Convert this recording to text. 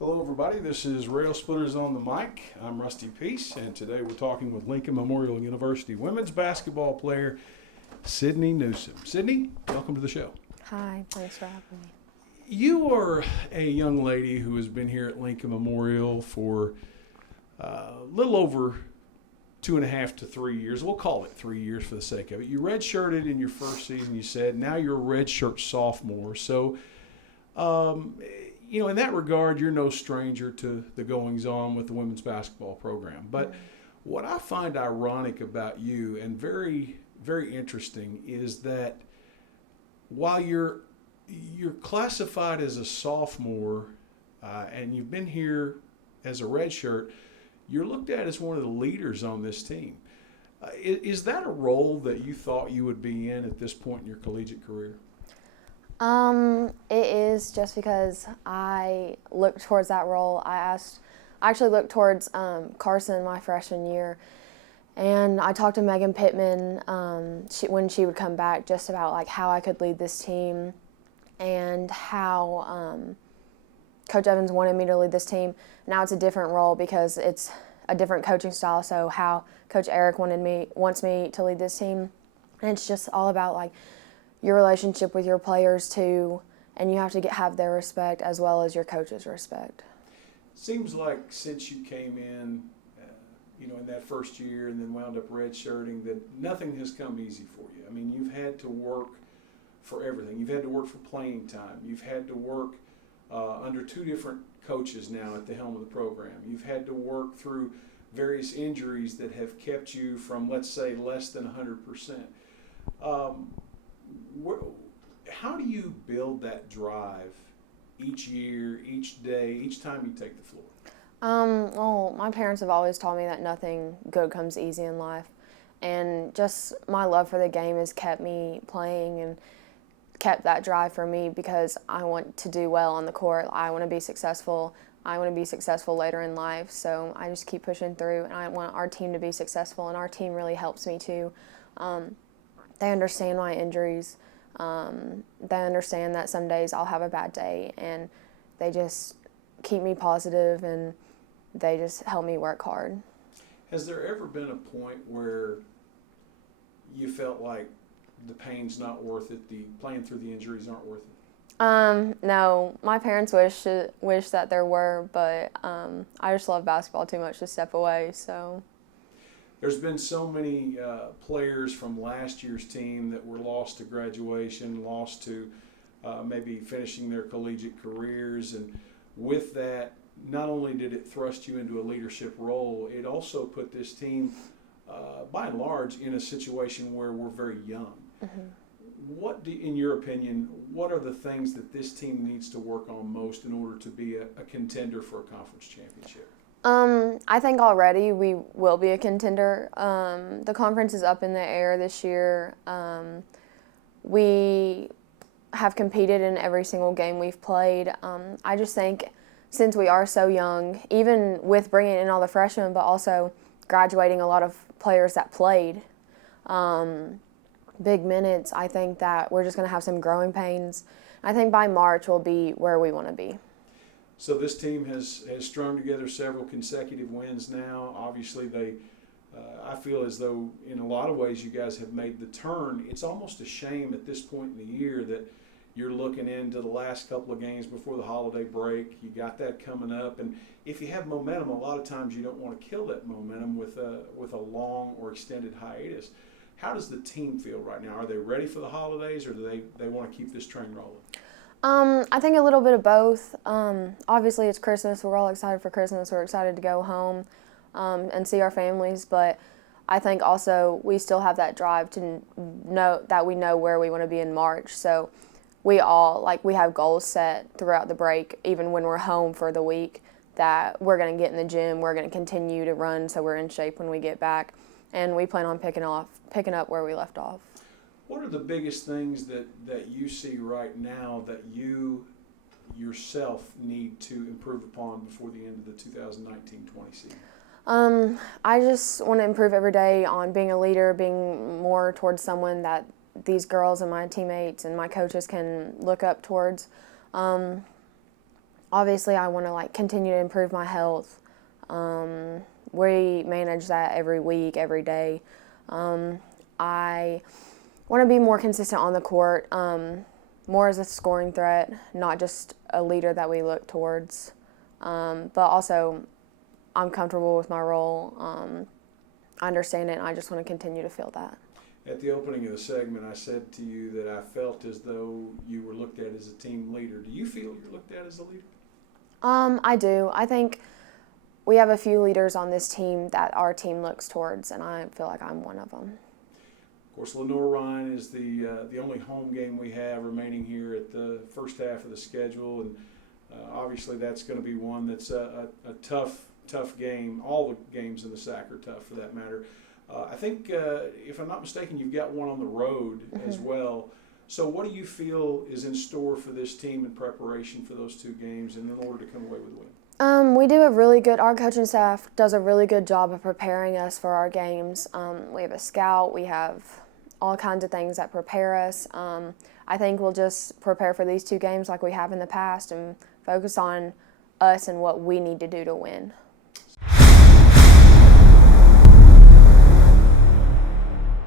Hello everybody, this is Railsplitters on the mic. I'm Rusty Peace, and today we're talking with Lincoln Memorial University women's basketball player Sydney Newsome. Sydney, welcome to the show. Hi, thanks for having me. You are a young lady who has been here at Lincoln Memorial for a little over 2.5 to 3 years. We'll call it 3 years for the sake of it. You redshirted in your first season, you said. Now you're a redshirt sophomore. So, in that regard, you're no stranger to the goings-on with the women's basketball program. But what I find ironic about you and very, very interesting is that while you're classified as a sophomore and you've been here as a redshirt, you're looked at as one of the leaders on this team. Is that a role that you thought you would be in at this point in your collegiate career? It is, just because I looked towards that role. I actually looked towards Carson my freshman year, and I talked to Megan Pittman when she would come back, just about like how I could lead this team and how Coach Evans wanted me to lead this team. Now it's a different role because it's a different coaching style, so how Coach Eric wants me to lead this team, and it's just all about like your relationship with your players too, and you have to have their respect as well as your coach's respect. Seems like since you came in, in that first year and then wound up redshirting, that nothing has come easy for you. I mean, you've had to work for everything. You've had to work for playing time. You've had to work under two different coaches now at the helm of the program. You've had to work through various injuries that have kept you from, let's say, less than 100%. How do you build that drive each year, each day, each time you take the floor? Well, my parents have always taught me that nothing good comes easy in life, and just my love for the game has kept me playing and kept that drive for me, because I want to do well on the court. I want to be successful. I want to be successful later in life, so I just keep pushing through, and I want our team to be successful, and our team really helps me too. They understand my injuries. They understand that some days I'll have a bad day, and they just keep me positive, and they just help me work hard. Has there ever been a point where you felt like the pain's not worth it, the playing through the injuries aren't worth it? No, my parents wish that there were, but I just love basketball too much to step away, so. There's been so many players from last year's team that were lost to graduation, lost to maybe finishing their collegiate careers. And with that, not only did it thrust you into a leadership role, it also put this team, by and large, in a situation where we're very young. Mm-hmm. In your opinion, what are the things that this team needs to work on most in order to be a contender for a conference championship? I think already we will be a contender. The conference is up in the air this year. We have competed in every single game we've played. I just think since we are so young, even with bringing in all the freshmen, but also graduating a lot of players that played big minutes, I think that we're just going to have some growing pains. I think by March we'll be where we want to be. So this team has strung together several consecutive wins now. Obviously, I feel as though in a lot of ways you guys have made the turn. It's almost a shame at this point in the year that you're looking into the last couple of games before the holiday break. You got that coming up, and if you have momentum, a lot of times you don't want to kill that momentum with a long or extended hiatus. How does the team feel right now? Are they ready for the holidays, or do they want to keep this train rolling? I think a little bit of both. Obviously, it's Christmas. We're all excited for Christmas. We're excited to go home and see our families. But I think also we still have that drive to know that we know where we want to be in March. So we have goals set throughout the break, even when we're home for the week, that we're going to get in the gym. We're going to continue to run so we're in shape when we get back. And we plan on picking up where we left off. What are the biggest things that you see right now that you yourself need to improve upon before the end of the 2019-20 season? I just want to improve every day on being a leader, being more towards someone that these girls and my teammates and my coaches can look up towards. obviously I want to like continue to improve my health. We manage that every week, every day. I want to be more consistent on the court, more as a scoring threat, not just a leader that we look towards. But also, I'm comfortable with my role. I understand it, and I just want to continue to feel that. At the opening of the segment, I said to you that I felt as though you were looked at as a team leader. Do you feel you're looked at as a leader? I do. I think we have a few leaders on this team that our team looks towards, and I feel like I'm one of them. Of course, Lenore-Ryan is the only home game we have remaining here at the first half of the schedule, and obviously that's going to be one that's a tough game. All the games in the SAC are tough, for that matter. I think, if I'm not mistaken, you've got one on the road as well. So what do you feel is in store for this team in preparation for those two games and in order to come away with a win? We do a really good, our coaching staff does a really good job of preparing us for our games. We have a scout, we have all kinds of things that prepare us. I think we'll just prepare for these two games like we have in the past and focus on us and what we need to do to win.